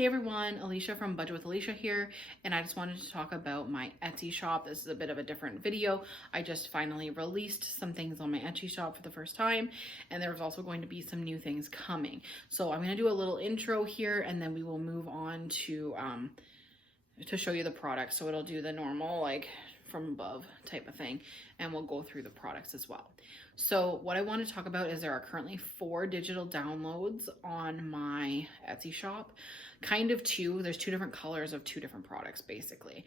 Hey everyone, Alicia from Budget with Alicia here, and I just wanted to talk about my Etsy shop. This is a bit of a different video. I just finally released some things on my Etsy shop for the first time, and there's also going to be some new things coming. So I'm going to do a little intro here, and then we will move on to show you the products. So it'll do the normal, like from above type of thing, and we'll go through the products as well. So what I want to talk about is there are currently 4 digital downloads on my Etsy shop. Kind of 2, there's 2 different colors of 2 different products basically.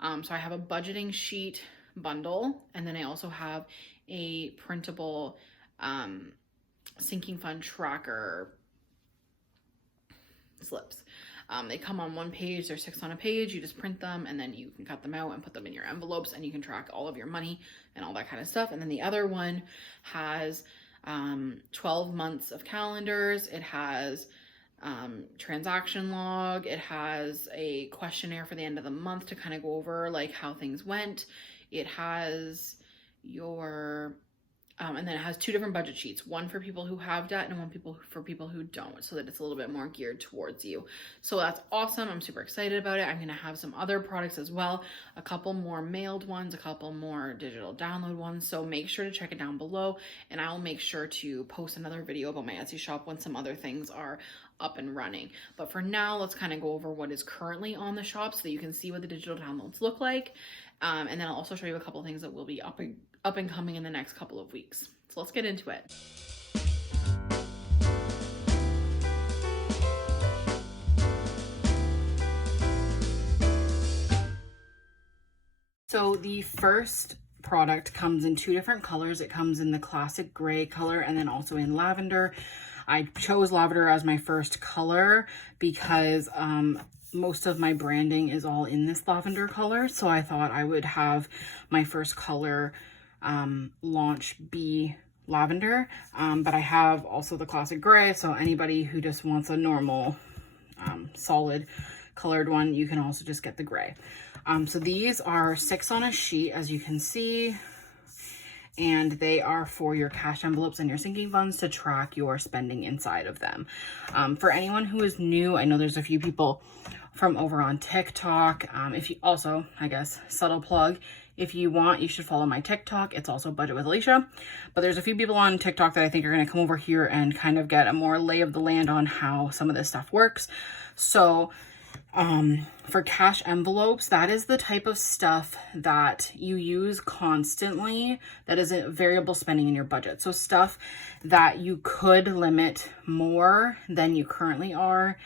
So I have a budgeting sheet bundle, and then I also have a printable sinking fund tracker slips. They come on one page, there's 6 on a page, you just print them and then you can cut them out and put them in your envelopes and you can track all of your money and all that kind of stuff. And then the other one has 12 months of calendars, it has transaction log, it has a questionnaire for the end of the month to kind of go over like how things went. It has your and then it has 2 different budget sheets, one for people who have debt and one for people who don't, so that it's a little bit more geared towards you. So that's awesome. I'm super excited about it. I'm going to have some other products as well, a couple more mailed ones, a couple more digital download ones. So make sure to check it down below, and I'll make sure to post another video about my Etsy shop when some other things are up and running. But for now, let's kind of go over what is currently on the shop so that you can see what the digital downloads look like. And then I'll also show you a couple things that will be up and coming in the next couple of weeks. So let's get into it. So the first product comes in 2 different colors. It comes in the classic gray color and then also in lavender. I chose lavender as my first color because most of my branding is all in this lavender color, so I thought I would have my first color launch be lavender, but I have also the classic gray, so anybody who just wants a normal solid colored one, you can also just get the gray. So these are 6 on a sheet, as you can see, and they are for your cash envelopes and your sinking funds to track your spending inside of them. For anyone who is new, I know there's a few people from over on TikTok. If you also, I guess, subtle plug, if you want, you should follow my TikTok. It's also Budget with Alicia. But there's a few people on TikTok that I think are going to come over here and kind of get a more lay of the land on how some of this stuff works. So for cash envelopes, that is the type of stuff that you use constantly that isn't variable spending in your budget. So stuff that you could limit more than you currently are,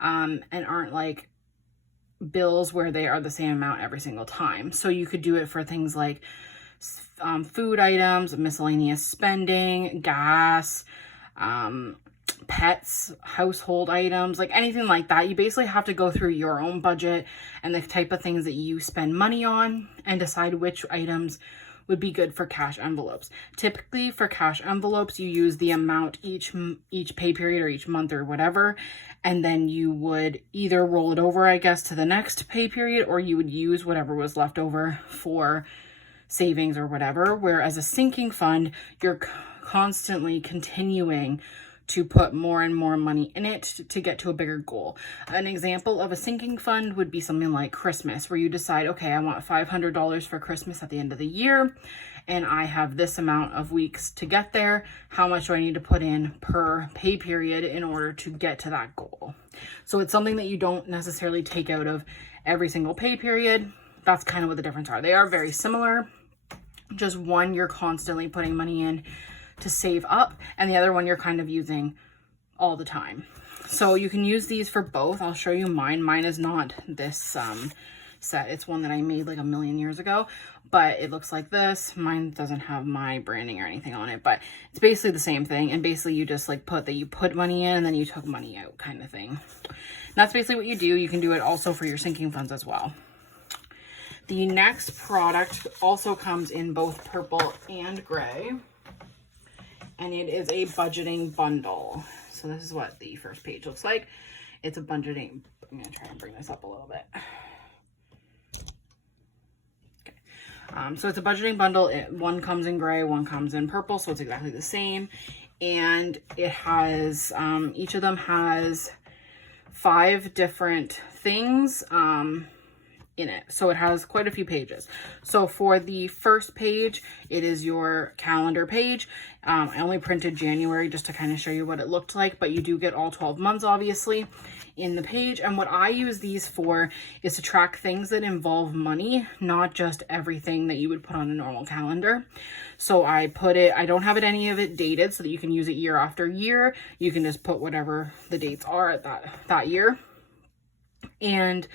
and aren't like bills where they are the same amount every single time. So you could do it for things like food items, miscellaneous spending, gas, pets, household items, like anything like that. You basically have to go through your own budget and the type of things that you spend money on and decide which items would be good for cash envelopes. Typically for cash envelopes, you use the amount each pay period or each month or whatever, and then you would either roll it over, I guess, to the next pay period, or you would use whatever was left over for savings or whatever. Whereas a sinking fund, you're constantly continuing to put more and more money in it to get to a bigger goal. An example of a sinking fund would be something like Christmas, where you decide, okay, I want $500 for Christmas at the end of the year, and I have this amount of weeks to get there. How much do I need to put in per pay period in order to get to that goal? So it's something that you don't necessarily take out of every single pay period. That's kind of what the difference are. They are very similar. Just one, you're constantly putting money in to save up, and the other one you're kind of using all the time. So you can use these for both. I'll show you mine. Mine is not this set. It's one that I made like a million years ago, but it looks like this. Mine doesn't have my branding or anything on it, but it's basically the same thing. And basically you just like you put money in and then you took money out kind of thing. And that's basically what you do. You can do it also for your sinking funds as well. The next product also comes in both purple and gray, and it is a budgeting bundle. So this is what the first page looks like. It's a budgeting, I'm gonna try and bring this up a little bit. Okay. So it's a budgeting bundle. One comes in gray, one comes in purple, so it's exactly the same. And it has, each of them has 5 different things in it. So it has quite a few pages. So for the first page, it is your calendar page. I only printed January just to kind of show you what it looked like, but you do get all 12 months obviously in the page. And what I use these for is to track things that involve money, not just everything that you would put on a normal calendar. So I don't have any of it dated so that you can use it year after year. You can just put whatever the dates are at that year. And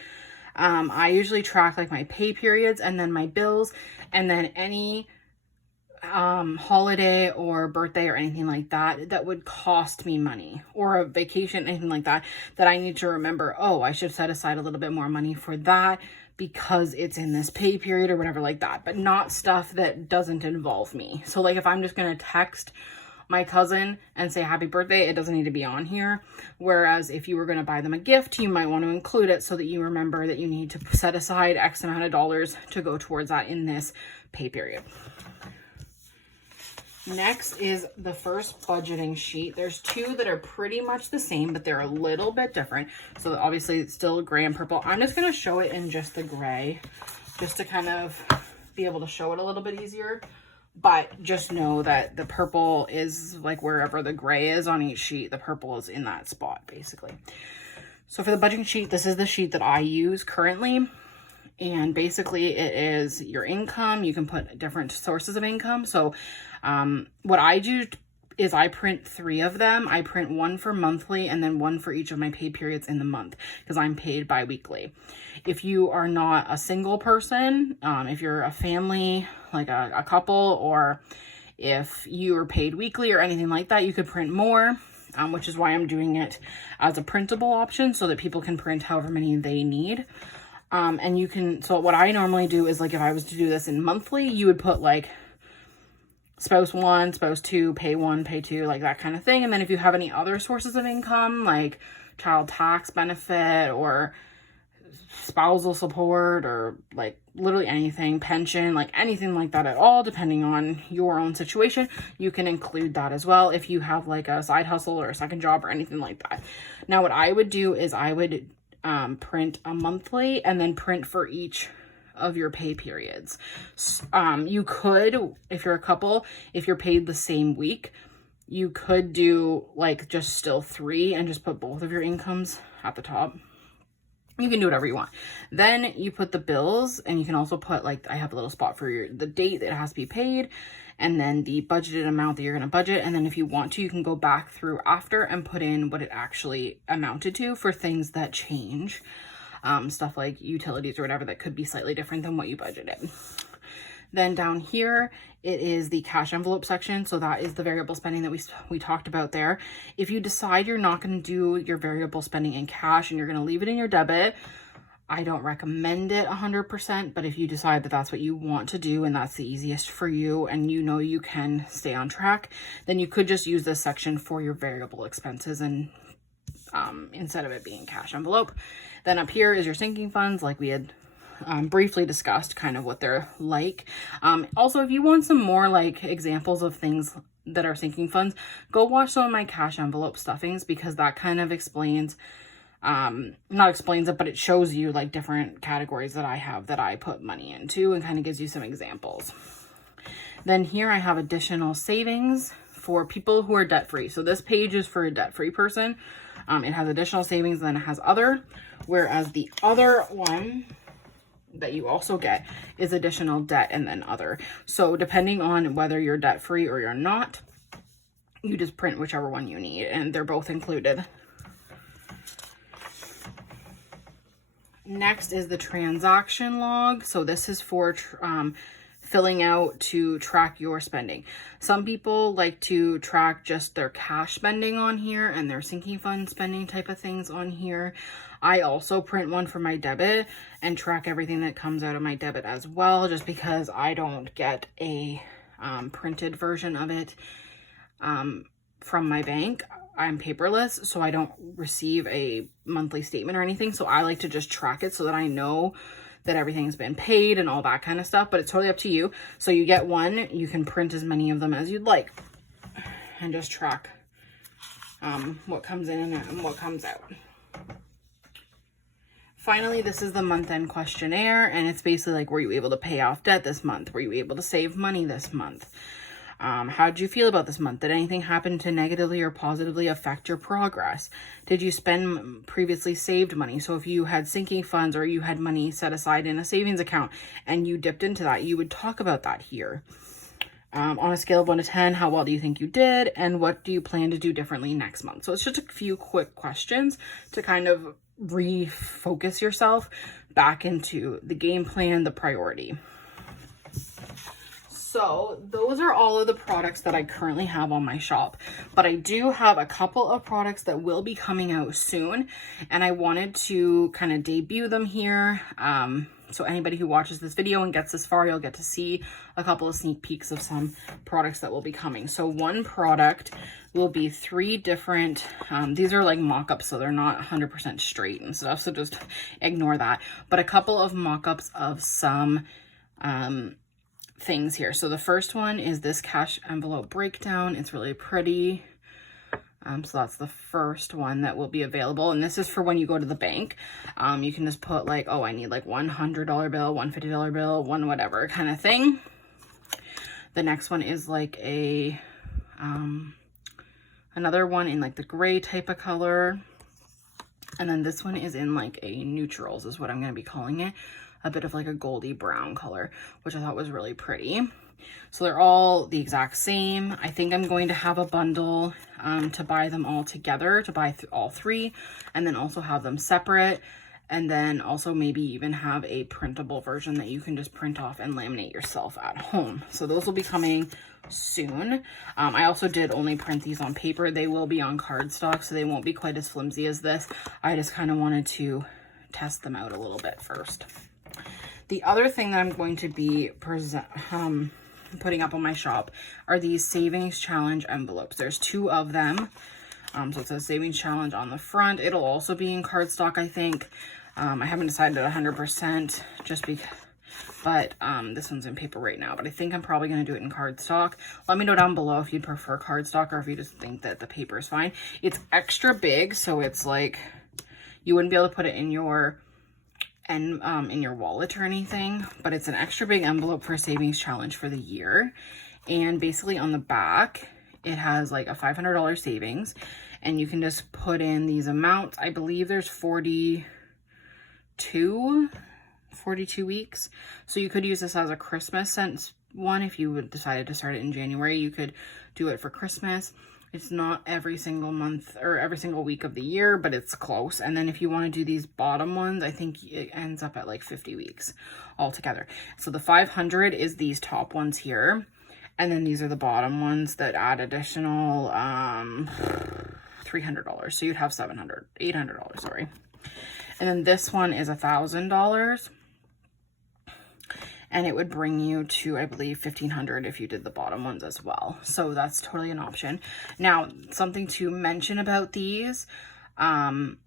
I usually track like my pay periods and then my bills, and then any holiday or birthday or anything like that would cost me money, or a vacation, anything like that I need to remember, oh, I should set aside a little bit more money for that because it's in this pay period or whatever like that, but not stuff that doesn't involve me. So like if I'm just going to text my cousin and say happy birthday, it doesn't need to be on here. Whereas if you were going to buy them a gift, you might want to include it so that you remember that you need to set aside X amount of dollars to go towards that in this pay period. Next is the first budgeting sheet. There's 2 that are pretty much the same, but they're a little bit different. So obviously it's still gray and purple. I'm just going to show it in just the gray, just to kind of be able to show it a little bit easier. But just know that the purple is like wherever the gray is on each sheet, the purple is in that spot basically. So for the budgeting sheet, this is the sheet that I use currently. And basically it is your income. You can put different sources of income. So what I do is I print 3 of them. I print 1 for monthly and then 1 for each of my pay periods in the month because I'm paid bi-weekly. If you are not a single person, if you're a family, like a couple, or if you are paid weekly or anything like that, you could print more, which is why I'm doing it as a printable option so that people can print however many they need. And you can, so what I normally do is like if I was to do this in monthly, you would put like spouse 1, spouse 2, pay 1, pay 2, like that kind of thing. And then if you have any other sources of income, like child tax benefit or spousal support or like literally anything, pension, like anything like that at all, depending on your own situation, you can include that as well if you have like a side hustle or a second job or anything like that. Now what I would do is I would print a monthly and then print for each of your pay periods. You could, if you're a couple, if you're paid the same week, you could do like just still 3 and just put both of your incomes at the top. You can do whatever you want. Then you put the bills, and you can also put like, I have a little spot for the date that it has to be paid, and then the budgeted amount that you're going to budget. And then if you want to, you can go back through after and put in what it actually amounted to for things that change. Stuff like utilities or whatever that could be slightly different than what you budgeted. Then down here, it is the cash envelope section. So that is the variable spending that we talked about there. If you decide you're not going to do your variable spending in cash and you're going to leave it in your debit, I don't recommend it 100%, but if you decide that that's what you want to do and that's the easiest for you and you know you can stay on track, then you could just use this section for your variable expenses and instead of it being cash envelope. Then up here is your sinking funds, like we had briefly discussed kind of what they're like. Also, if you want some more like examples of things that are sinking funds, go watch some of my cash envelope stuffings because that kind of explains, not explains it, but it shows you like different categories that I have that I put money into and kind of gives you some examples. Then here I have additional savings for people who are debt-free. So this page is for a debt-free person. It has additional savings and then it has other, whereas the other one that you also get is additional debt and then other. So depending on whether you're debt-free or you're not, you just print whichever one you need and they're both included. Next is the transaction log. So this is for filling out to track your spending. Some people like to track just their cash spending on here and their sinking fund spending type of things on here. I also print one for my debit and track everything that comes out of my debit as well, just because I don't get a printed version of it from my bank. I'm paperless, so I don't receive a monthly statement or anything. So I like to just track it so that I know that everything's been paid and all that kind of stuff, but it's totally up to you. So you get one, you can print as many of them as you'd like and just track what comes in and what comes out. Finally, this is the month-end questionnaire, and it's basically like, were you able to pay off debt this month? Were you able to save money this month? How did you feel about this month? Did anything happen to negatively or positively affect your progress? Did you spend previously saved money? So if you had sinking funds or you had money set aside in a savings account and you dipped into that, you would talk about that here. On a scale of 1 to 10, how well do you think you did? And what do you plan to do differently next month? So it's just a few quick questions to kind of refocus yourself back into the game plan, the priority. So those are all of the products that I currently have on my shop, but I do have a couple of products that will be coming out soon, and I wanted to kind of debut them here. So anybody who watches this video and gets this far, you'll get to see a couple of sneak peeks of some products that will be coming. So one product will be 3 different, these are like mock-ups, so they're not 100% straight and stuff, so just ignore that. But a couple of mock-ups of some things here. So the first one is this cash envelope breakdown. It's really pretty. So that's the first one that will be available. And this is for when you go to the bank. You can just put like, oh, I need like $100 bill, $150 bill, one whatever kind of thing. The next one is like a, another one in like the gray type of color. And then this one is in like a neutrals is what I'm going to be calling it. A bit of like a goldy brown color, which I thought was really pretty. So they're all the exact same. I think I'm going to have a bundle to buy them all together, to buy all 3, and then also have them separate. And then also maybe even have a printable version that you can just print off and laminate yourself at home. So those will be coming soon. I also did only print these on paper. They will be on cardstock, so they won't be quite as flimsy as this. I just kind of wanted to test them out a little bit first. The other thing that I'm going to be putting up on my shop are these savings challenge envelopes. There's 2 of them. So it says savings challenge on the front. It'll also be in cardstock, I think. I haven't decided 100% just because, but this one's in paper right now, but I think I'm probably going to do it in cardstock. Let me know down below if you'd prefer cardstock or if you just think that the paper is fine. It's extra big, so it's like you wouldn't be able to put it in your in your wallet or anything, but it's an extra big envelope for savings challenge for the year. And basically on the back it has like a $500 savings, and you can just put in these amounts. I believe there's 42 weeks, so you could use this as a Christmas sense one. If you would decided to start it in January, you could do it for Christmas. It's not every single month or every single week of the year, but it's close. And then if you want to do these bottom ones, I think it ends up at like 50 weeks altogether. So the 500 is these top ones here. And then these are the bottom ones that add additional $300. So you'd have $800, sorry. And then this one is $1,000. And it would bring you to, I believe, $1,500 if you did the bottom ones as well. So that's totally an option. Now, something to mention about these, I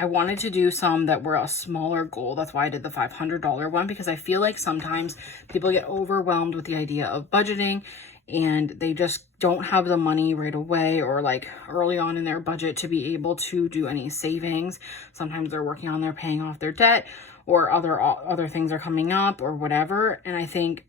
wanted to do some that were a smaller goal. That's why I did the $500 one, because I feel like sometimes people get overwhelmed with the idea of budgeting and they just don't have the money right away or like early on in their budget to be able to do any savings. Sometimes they're working on their paying off their debt, or other things are coming up or whatever. And I think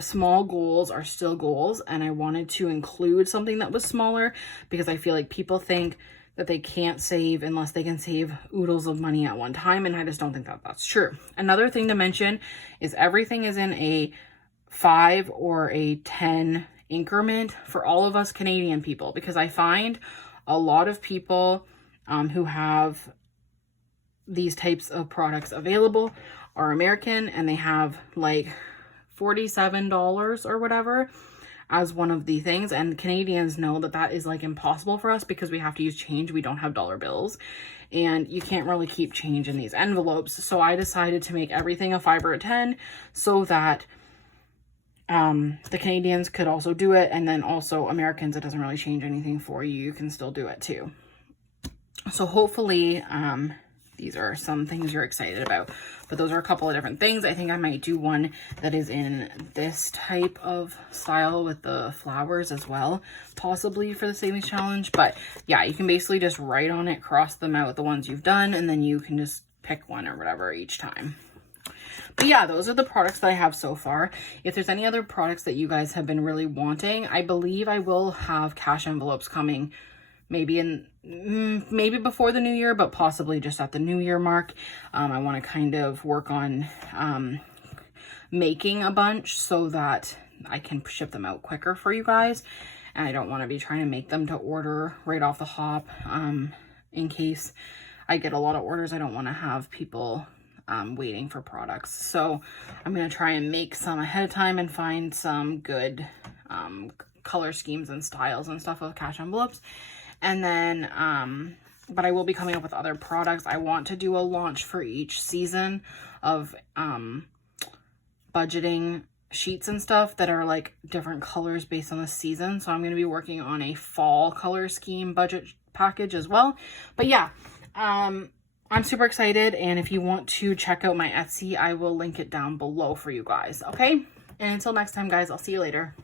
small goals are still goals. And I wanted to include something that was smaller because I feel like people think that they can't save unless they can save oodles of money at one time. And I just don't think that that's true. Another thing to mention is everything is in a 5 or a 10 increment for all of us Canadian people, because I find a lot of people who have these types of products available are American, and they have like $47 or whatever as one of the things. And Canadians know that that is like impossible for us because we have to use change. We don't have dollar bills, and you can't really keep change in these envelopes. So I decided to make everything a 5 or a 10 so that the Canadians could also do it. And then also Americans, it doesn't really change anything for you. You can still do it too. So hopefully, these are some things you're excited about, but those are a couple of different things. I think I might do one that is in this type of style with the flowers as well, possibly for the savings challenge. But yeah, you can basically just write on it, cross them out, the ones you've done, and then you can just pick one or whatever each time. But yeah, those are the products that I have so far. If there's any other products that you guys have been really wanting, I believe I will have cash envelopes coming maybe before the new year, but possibly just at the new year mark. I want to kind of work on making a bunch so that I can ship them out quicker for you guys. And I don't want to be trying to make them to order right off the hop. In case I get a lot of orders, I don't want to have people waiting for products. So I'm going to try and make some ahead of time and find some good color schemes and styles and stuff of cash envelopes. And then, but I will be coming up with other products. I want to do a launch for each season of budgeting sheets and stuff that are like different colors based on the season. So I'm going to be working on a fall color scheme budget package as well. But yeah, I'm super excited. And if you want to check out my Etsy, I will link it down below for you guys. Okay. And until next time, guys, I'll see you later.